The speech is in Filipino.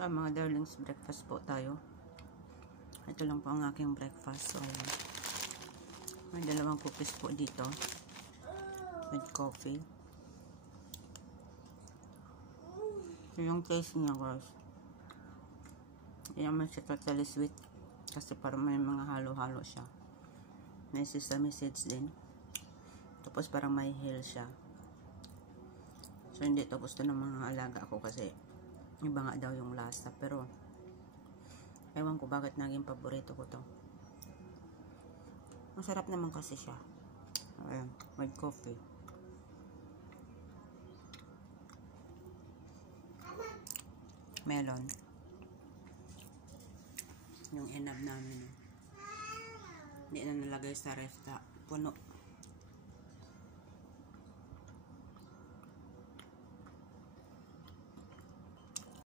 So, mga darlings, breakfast po tayo. Ito lang po ang aking breakfast. So, may 2 cookies po dito with coffee. So, yung taste niya, guys, hindi naman siya totally sweet kasi parang may mga halo-halo siya. May sesame seeds din. Tapos parang may hill siya. So, hindi ito gusto ng mga alaga ko kasi iba nga daw yung lasa. Pero, ewan ko bakit naging paborito ko to. Masarap naman kasi siya. Ayan, with coffee. Melon. Yung inab namin. Hindi na nalagay sa ref. Puno.